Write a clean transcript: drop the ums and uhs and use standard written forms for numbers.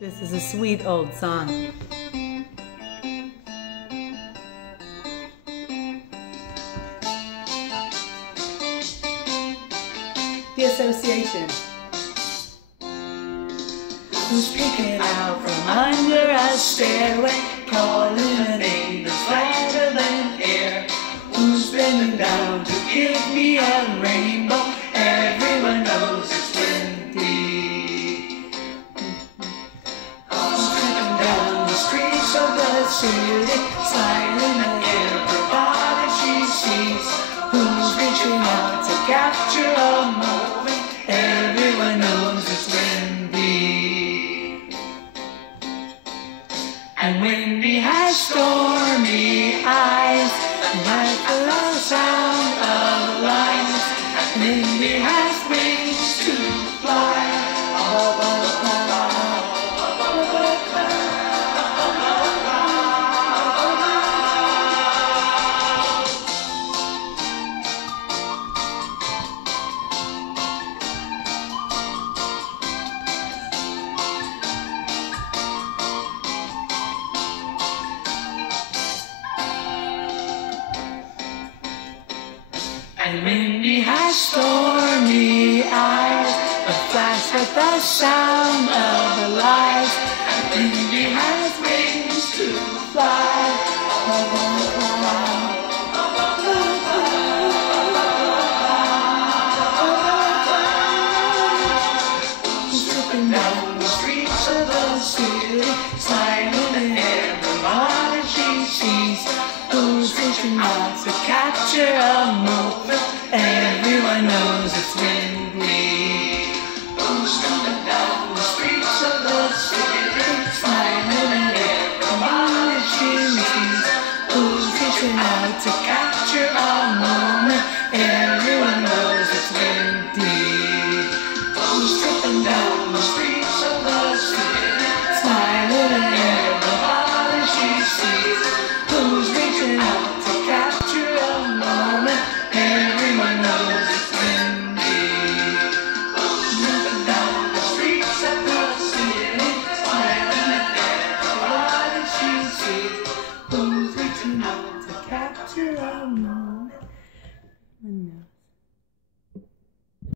This is a sweet old song. The Association. Who's peeking out from under a stairway, calling a name that's lighter than air? Who's bending down to give me a rainbow? Everyone knows it's windy. Who's tripping down the streets of the city, smiling at everybody she sees? Who's reaching out to capture a moment? Everyone knows it's windy. And windy has stormy eyes, like the sound of lions. And windy has wings to fly above a cloud. And windy has stormy eyes, a flash with the sound of the light. And windy has wings to fly above the cloud. Who's tripping down the streets of the city, smiling at everybody she sees? Who's reaching out to capture a moment? Everyone knows it's windy.